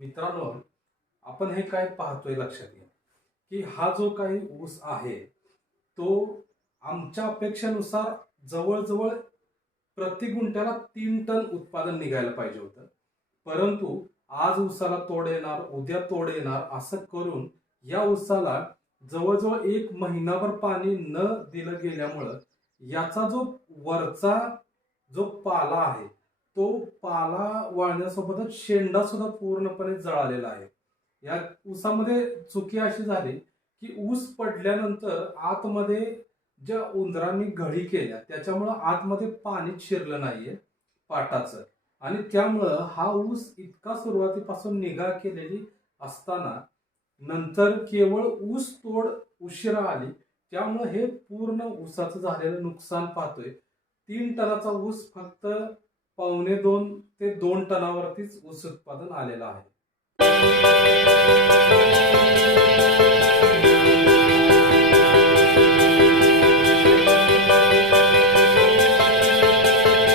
मित्रांवर आपण हे काय पाहतोय लक्षात घ्या की हा जो काही ऊस आहे तो आमच्या अपेक्षेनुसार जवळजवळ प्रति गुंठ्याला तीन टन उत्पादन निघायला पाहिजे होतं. परंतु आज ऊसाला तोड येणार उद्या तोड येणार असं करून या ऊसाला जवळजवळ एक महिनाभर पाणी न दिलं गेल्यामुळं याचा जो वरचा जो पाला आहे तो पाला वाळण्यासोबतच शेंडा सुद्धा पूर्णपणे जळालेला आहे. या ऊसामध्ये चुकी अशी झाली की ऊस पडल्यानंतर आतमध्ये ज्या उंदरांनी घडी केल्या त्याच्यामुळं आतमध्ये पाणी शिरलं नाहीये पाटाचं. आणि त्यामुळं हा ऊस इतका सुरुवातीपासून निगा केलेली असताना नंतर केवळ ऊस तोड उशिरा आली त्यामुळं हे पूर्ण ऊसाचं झालेलं नुकसान पाहतोय. तीन टनाचा ऊस फक्त पावणे दोन ते दोन टनावरतीच ऊस उत्पादन आलेलं आहे.